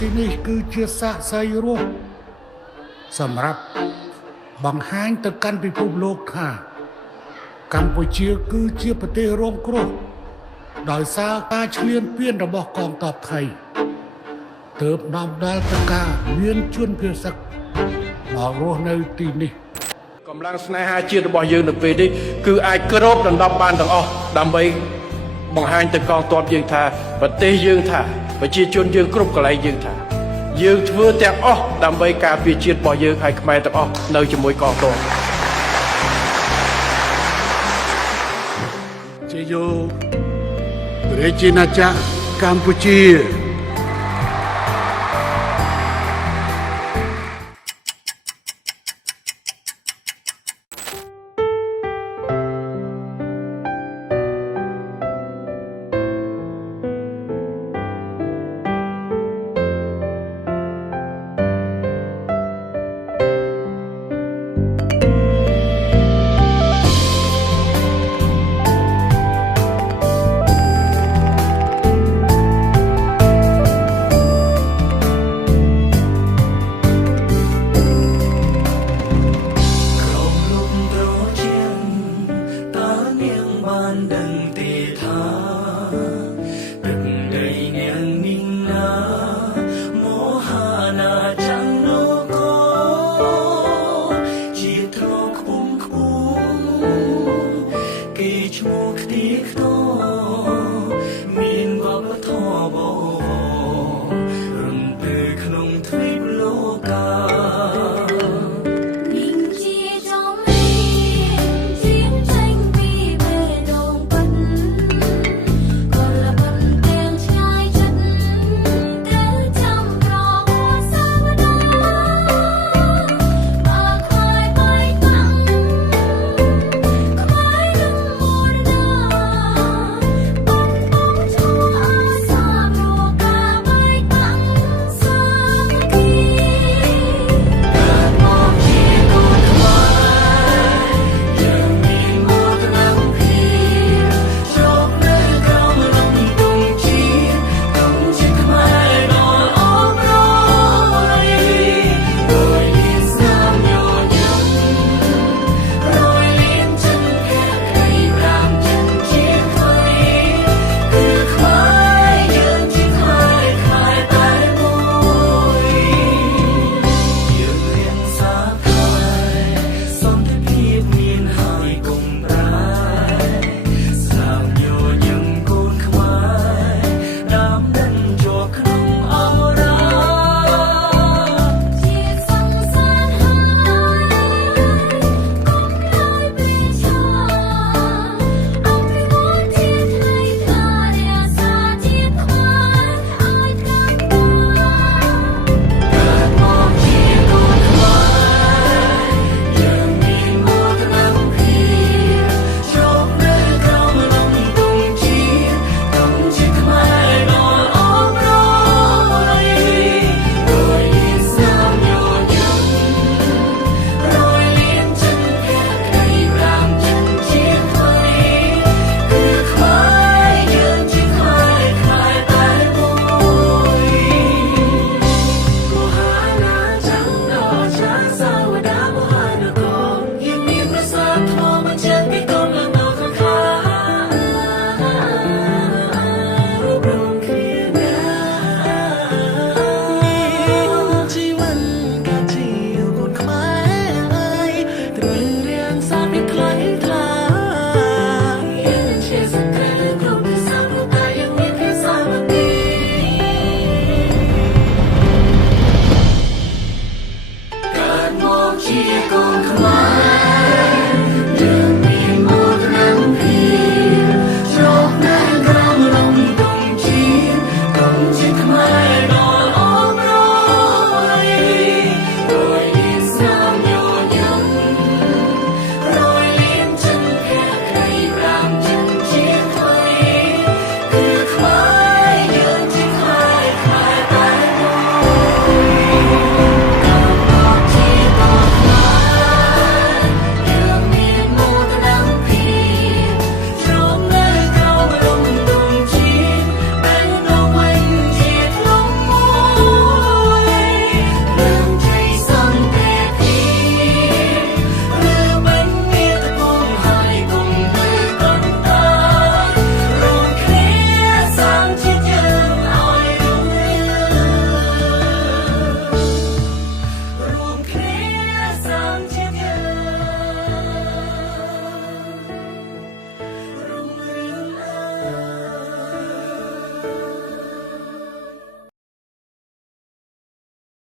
ទីនេះគឺជាសាកសីរស់សម្រាប់បង្ហាញទៅកាន់ពិភពលោកថាកម្ពុជាគឺជាប្រទេសរងគ្រោះដោយសារការឈ្លានពានរបស់កងទ័ពថៃទើបនាំដល់ទៅការមានជនភៀសឹកមករស់នៅទីនេះកម្លាំងស្នេហាជាតិរបស់យើងនៅពេលនេះគឺអាចគ្របដណ្ដប់បានទាំងអស់ដើម្បីបង្ហាញទៅកងទ័ពយើងថាប្រទេសយើងថាប្រជាជនយើងគ្រប់កន្លែងយើងថាយើងធ្វើទាំងអស់ដើម្បីការពារជាតិរបស់យើងឲ្យខ្មែរទាំងអស់នៅជាមួយកងទ័ពជាយោព្រះជាណាចក្រកម្ពុជា